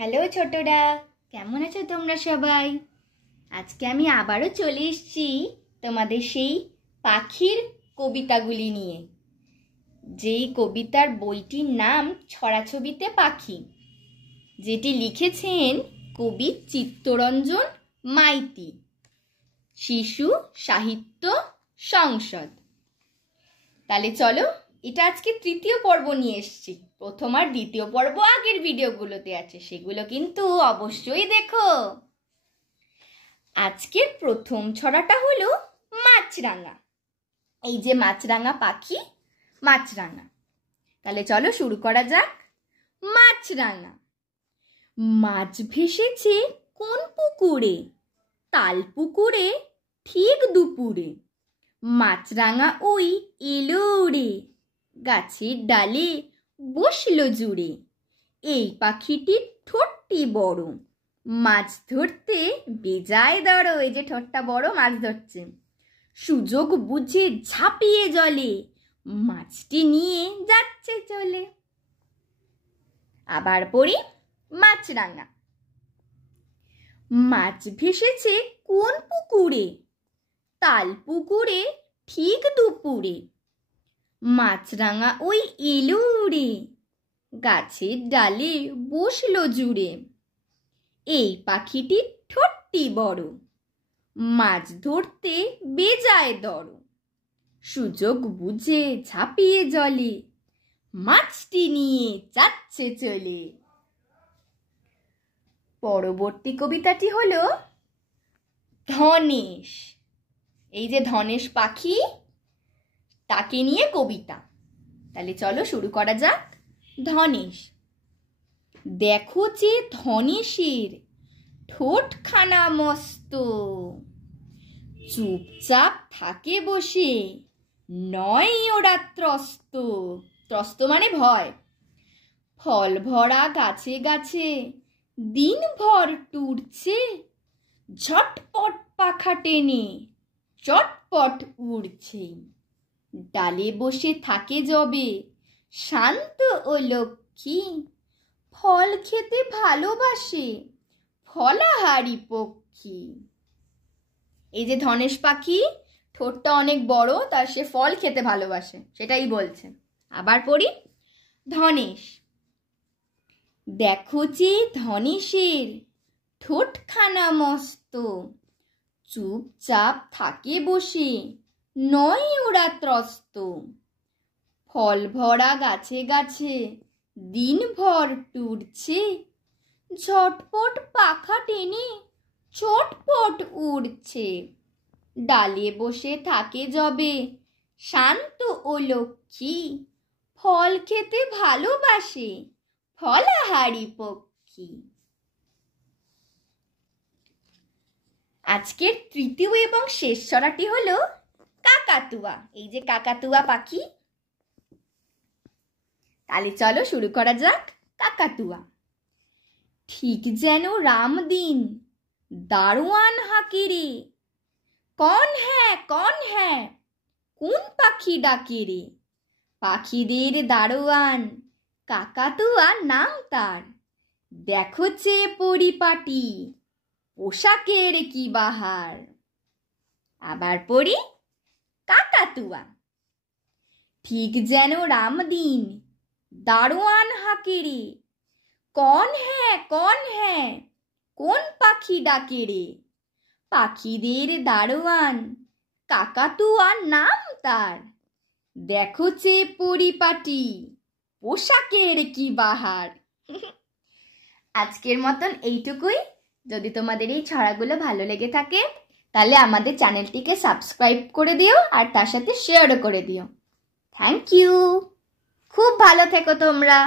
Hello ছোটরা, কেমন আছো তোমরা সবাই? আজকে আমি আবারও চলে এসেছি তোমাদের সেই পাখির কবিতাগুলি নিয়ে। যেই কবিতার বইটির নাম ছড়াছবিতে পাখি, যেটি লিখেছেন কবি চিত্তরঞ্জন মাইতি, শিশু সাহিত্য সংসদ। তাহলে চলো, এটা আজকে তৃতীয় পর্ব নিয়ে এসেছি। প্রথম আর দ্বিতীয় পর্ব আগের ভিডিওগুলোতে আছে, সেগুলো কিন্তু অবশ্যই দেখো। আজকের প্রথম ছড়াটা হলো মাছরাঙা। এই যে মাছরাঙা পাখি, মাছরাঙা। তাহলে চলো শুরু করা যাক। মাছরাঙা। মাছ ভেসেছে কোন পুকুরে? তাল পুকুরে ঠিক দুপুরে। মাছরাঙা ওই এলো উড়ে, গাছের ডালে বসলো জুড়ে। এই পাখিটির ঠোঁটটি বড়, মাছ ধরতে বেজায় দড়। এই যে ঠোঁটটা বড়, মাছ ধরছে। সুযোগ বুঝে ঝাঁপিয়ে জলে, মাছটি নিয়ে যাচ্ছে চলে। আবার পড়ি মাছরাঙা। মাছ ভেসেছে কোন পুকুরে? তাল পুকুরে ঠিক দুপুরে। মাছরাঙা ওই এলো উড়ে, গাছের ডালে বসলো জুড়ে। এই পাখিটির ঠোঁটটি বড়, মাছ ধরতে বেজায় দড়। সুযোগ বুঝে ঝাঁপিয়ে জলে, মাছটি নিয়ে যাচ্ছে চলে। পরবর্তী কবিতাটি হলো ধনেশ। এই যে ধনেশ পাখি, তাকে নিয়ে কবিতা। তাহলে চলো শুরু করা যাক। ধনেশ। দেখো যে ধনেশের ঠোঁটখানা মস্ত, চুপচাপ থাকে বসে, নয় ওরা ত্রস্ত। ত্রস্ত মানে ভয়। ফল ভরা গাছে গাছে দিনভর টুরছে, ঝটপট পাখা টেনে চটপট উড়ছে। ডালে বসে থাকে যবে শান্ত ও লক্ষ্মী, ফল খেতে ভালোবাসে ফলাহারি পক্ষী। এই যে ধনেশ পাখি, ঠোঁটটা অনেক বড়, তার সে ফল খেতে ভালোবাসে, সেটাই বলছে। আবার পড়ি ধনেশ। দেখো যে ধনেশের ঠোঁটখানা মস্ত, চুপচাপ থাকে বসে, নয় ওরা ত্রস্ত। ফল ভরা গাছে গাছে দিনভর টুরছে, ঝটপট পাখা টেনে চটপট উড়ছে। ডালে বসে থাকে যবে শান্ত ও লক্ষ্মী, ফল খেতে ভালোবাসে ফলাহারি পক্ষী। আজকের তৃতীয় এবং শেষ ছড়াটি হলো কাকাতুয়া। এই যে কাকাতুয়া পাখি। তাহলে চলো শুরু করা যাক। কাকাতুয়া। ঠিক যেন রামদিন দারোয়ান হাঁকে রে, কন হ্যাঁ কন হ্যাঁ, কোন পাখি ডাকে রে? পাখিদের দারোয়ান কাকাতুয়া নাম তার, দেখো চেয়ে পরিপাটি পোশাকের কি বাহার। আবার পড়ি কাকাতুয়া। ঠিক যেন রামদিন দারোয়ান হাঁকে রে, কন হ্যাঁ কোন পাখি ডাকে রে? পাখিদের দারোয়ান কাকাতুয়া নাম তার, দেখো চেয়ে পরিপাটি পোশাকের কি বাহার। আজকের মতন এইটুকুই। যদি তোমাদের এই ছড়াগুলো ভালো লেগে থাকে, তাহলে আমাদের চ্যানেলটিকে সাবস্ক্রাইব করে দিও আর তার সাথে শেয়ারও করে দিও। Thank you. খুব ভালো থেকো তোমরা।